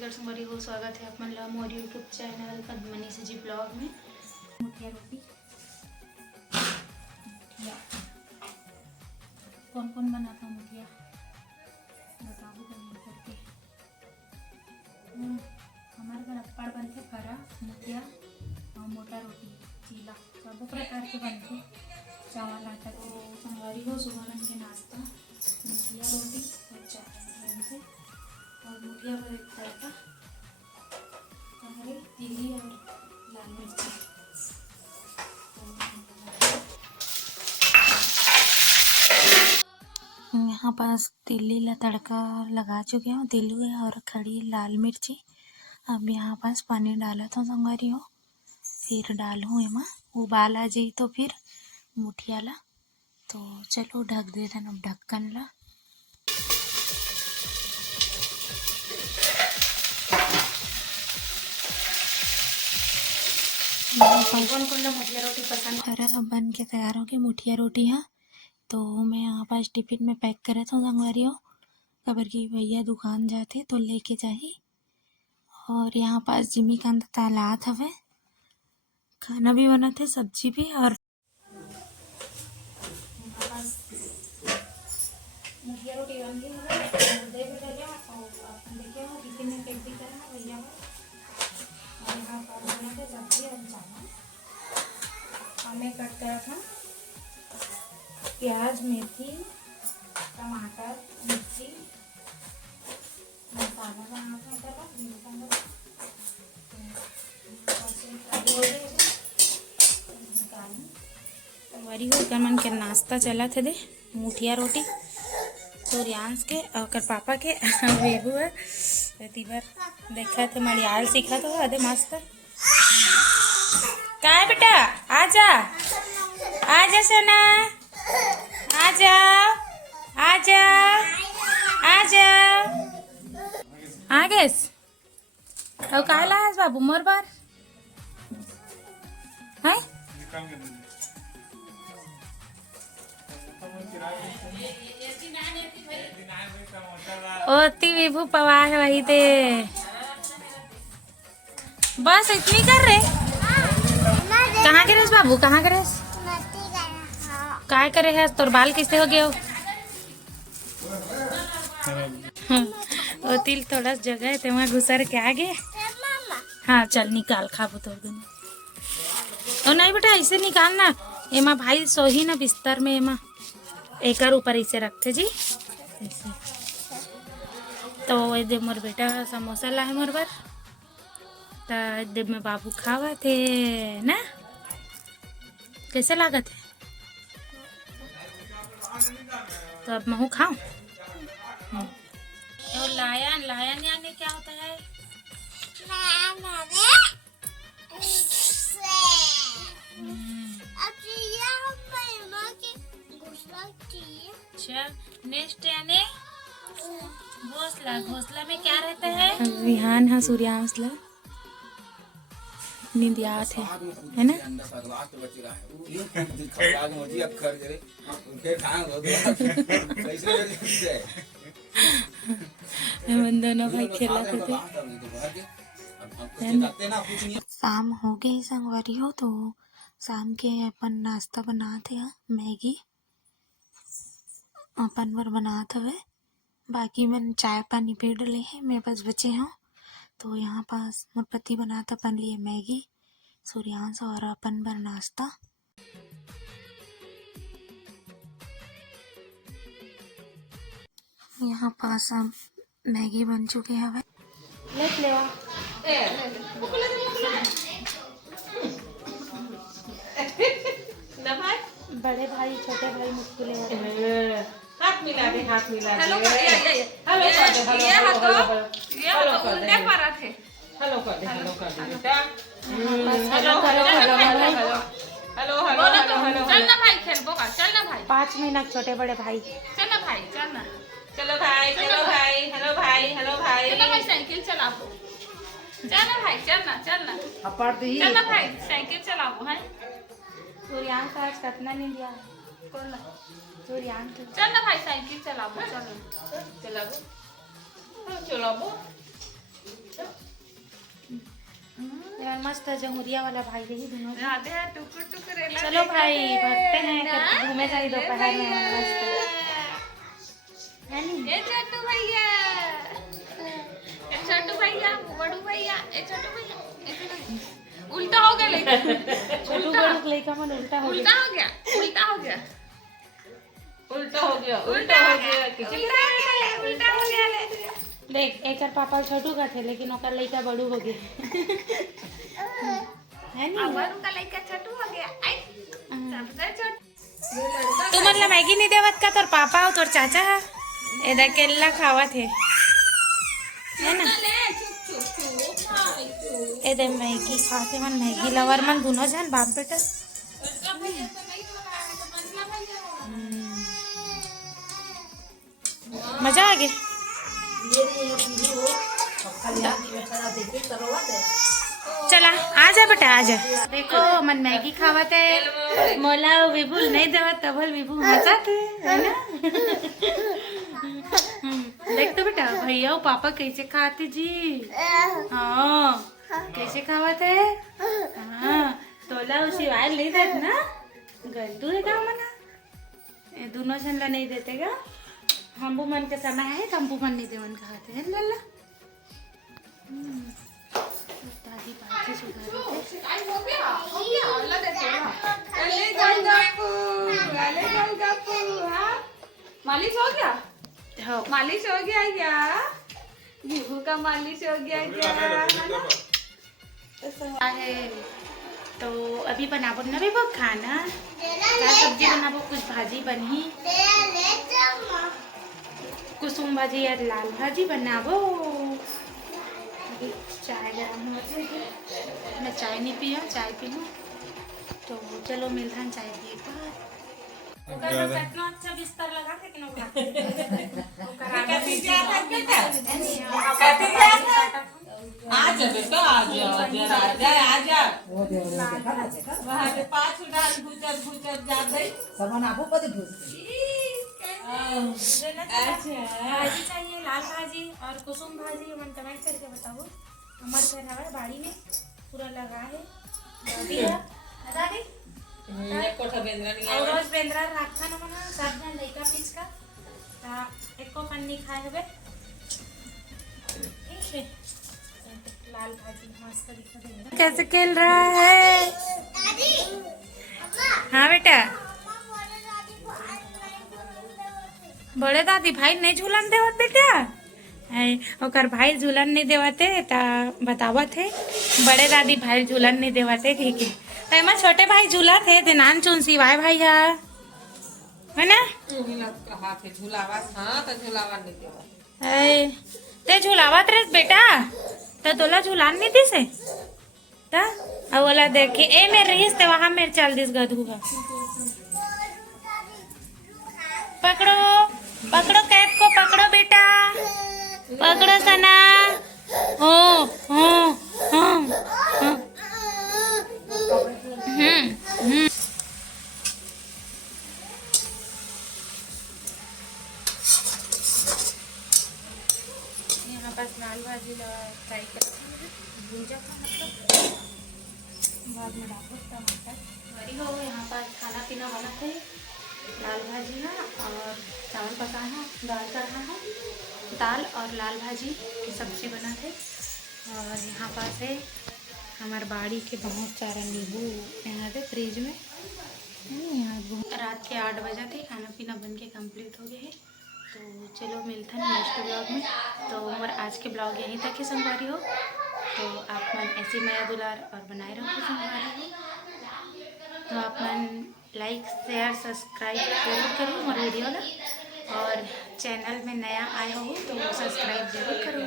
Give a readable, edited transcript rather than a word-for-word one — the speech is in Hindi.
श्रीगढ़ संगवारी को स्वागत है अपन ला मोर यूट्यूब चैनल पद्मनी से जी ब्लॉग में। मुठिया रोटी मुठिया कौन कौन बनाता है मुठिया बताओ कमेंट करके। हमारे घर अप्पड़ बनते फरा मुठिया और मोटा रोटी चीला सब प्रकार के बनते। चावल आटा को संगवारी हो सुबह के नाश्ता मुठिया रोटी और चावल बनते और मुठिया पर एक तड़का हरे तिली और लाल मिर्च। यहाँ पास तिली ला तड़का लगा चुके हो तिली और खड़ी लाल मिर्ची। अब यहाँ पास पानी डाला था संगवारी हो फिर डालूँ एमा उबाल आ जाई तो फिर मुठिया ला तो चलो ढक दे देना ढक्कन ला। कौन कौन ला मुठिया रोटी पसंद है? अब बन के तैयार हो गई मुठिया रोटी। हाँ तो मैं यहाँ पास टिफिन में पैक करे था संगवारी हो खबर की भैया दुकान जाते तो लेके जाही। और यहाँ पास जिमी का तालात हवे खाना भी बना थे सब्जी भी और मुठिया रोटी बन गई दे भी डालिया और अपन देखिए टिफिन में पैक भी करा भैया और यहाँ पास बना थे सब्जी और चावल। हमें कट करा था प्याज मेथी टमाटर मिर्ची मसाला बना था हमारी हो कर मन के नाश्ता चला थे दे मुठिया रोटी सूर्यांश के और पापा के बेबू है तीबर देखा थे मलयाल सीखा तो अदे मस्त का है बेटा आजा आजा सोना आजा आजा आजा आगेस और काला है बाबू मोर बार है ओती विभू पवा है वही ते बस इतनी कर रहे। कहाँ करे बाबू कहाँ करे काय करे है तोर बाल किससे हो गए हो? तिल थोड़ा जगह है तो वहाँ घुसर के आगे। हाँ चल निकाल खाबो तोर दोनों। ओ नहीं बेटा ऐसे निकालना एमा भाई सोही ना बिस्तर में एमा एकर ऊपर ऐसे रखते जी ऐसे। तो दे मोर बेटा समोसा लाए मोर बर तो में बाबू खावा थे ना कैसे लागत है तो अब मैं खाऊं। और लायन लायन यानी क्या होता है? अच्छा नेक्स्ट यानी घोसला। घोसला में क्या रहता है? विहान हाँ सूर्यांश ला नींदियात है ना? हम दोनों भाई खेला थे। शाम हो गई संगवारी हो तो शाम के अपन नाश्ता बनाते हैं मैगी अपन बर बनाते हुए बाकी मैंने चाय पानी पी डले हैं मेरे पास बचे हैं। तो यहाँ पास मोर पति बनाता अपन लिए मैगी सूर्यांश और अपन बर नाश्ता। यहाँ पास अब मैगी बन चुके हैं बड़े भाई छोटे भाई मुश्किल हाथ मिला दे हाथ मिला दे। हेलो कर दे हेलो कर दे हेलो कर दे हेलो कर दे हेलो कर दे बेटा hello hello hello hello hello hello चल ना भाई खेलबो का चल ना भाई 5 मिनट छोटे बड़े भाई चल ना भाई चल ना चलो भाई चलो भाई हेलो भाई हेलो भाई चल भाई साइकिल चलाओ चल ना भाई चल ना अपार दे चल ना भाई साइकिल चलाओ है। सूर्यांश आज कितना नहीं दिया कौन ना सूर्यांश चल ना भाई साइकिल चलाओ चलो चलाओ चलाओ मस्त जमुरिया वाला भाई रही दोनों। चलो भाई भगते हैं, घूमे जाए दोपहर में मस्त है नी। छोटू भैया, छोटू भैया, बड़ू भैया, छोटू भैया उल्टा हो गया, लेकिन छोटू बड़ू लड़का मन उल्टा हो गया, उल्टा हो गया, उल्टा हो गया, उल्टा हो गया, उल्टा हो गया। देख एक पापा छोटू का थे लेकिन ओकर लड़का बड़ू हो गया है नी। बड़ू का लड़का छोटू हो गया। सबसे छोटू तू मतलब मैगी नहीं देवत का तोर पापा और तोर चाचा है इधर केला खावत है ना। इधर मैगी खाते मन, मैगी लवर मन दोनों जन बाप बेटा। मजा आ गया। चला आजा बेटा आजा। देखो मन मैगी खावत है, मोला विभुल नहीं देवत तबल विभु मजा थे है ना। देख तो बेटा भैया और पापा कैसे खाते जी। हाँ कैसे खावत है। हाँ तोला उसी वाल नहीं देते ना, गलतू है का मना ये दोनों जन ला नहीं देते का। हमबू मन के समय है, हमबू मन नहीं देवन खाते हैं लल्ला। दादी बाजी सुधार हो गया, अल्लाह देते हैं। ले गोलगप्पू, हाँ मालिश हो गया, हो मालिश हो गया क्या? विभू का मालिश हो गया क्या? है तो अभी बनाबो ना भी वो खाना, क्या सब्जी बनाबो, कुछ भाजी बनी, कुसुम भाजी या लाल भाजी बनाबो। अभी चाय गरम हो गई, मैं चाय नहीं पिया, चाय पी लूँ। तो चलो मिलता है चाय पिए कितना अच्छा बिस्तर लगा के आजा बेटा, आजा आजा आजा। वहाँ पे 5 डाल भूचर जा दे सामान आपको पता भूच। भाजी चाहिए, लाल भाजी और कुसुम भाजी मन कमेंट करके बताओ। हमारे घर हमारे बाड़ी में पूरा लगा है दादी। एक कोठा बेंद्रा नहीं और रोज बेंद्रा रखा ना मना सब जन लइका पीस का एको पन्नी खाए हवे। ठीक है लाल भाजी मस्त दिखा दे। कैसे खेल रहा है हाँ बेटा। बड़े दादी भाई नहीं झूलन देवत बेटा, ओकर भाई झूलन नहीं देवते ता बतावत है। बड़े दादी भाई झूलन नहीं देवते ठीक है। तैमा छोटे भाई झूला थे दिनान चुन सिवाय भाई है ना। हाथ झूलावा, हाँ तो झूलावा नहीं देवा ते झूलावत रे बेटा, तो तोला झूलान नहीं दी से ता अब बोला देखी ए मेरे रहीस ते वहां मेरे चल दिस गधू है। पकड़ो पकड़ो कैप को पकड़ो बेटा, पकड़ो सना। ओ ओ ओ यहाँ पास लाल भाजी फ्राई कर भूंजा का मतलब बाद में डालो टमाटर। हो यहाँ पर खाना पीना बना है, लाल भाजी ना और चावल पका है, दाल चढ़ा है, दाल और लाल भाजी की सब्जी बना थे। और यहाँ पास है हमारे बाड़ी के बहुत सारा नींबू यहाँ थे फ्रिज में। यहाँ रात के 8 बजे थे, खाना पीना बन के कम्प्लीट हो गए है। तो चलो मिलते हैं नेक्स्ट ब्लॉग में। तो और आज के ब्लॉग यहीं तक ही संगवारी हो। तो आप मन ऐसे माया दुलार और बनाए रखो संगवारी हो। तो आप मन लाइक शेयर सब्सक्राइब जरूर करो हमारे वीडियो ला, और चैनल में नया आए हो तो सब्सक्राइब जरूर करो।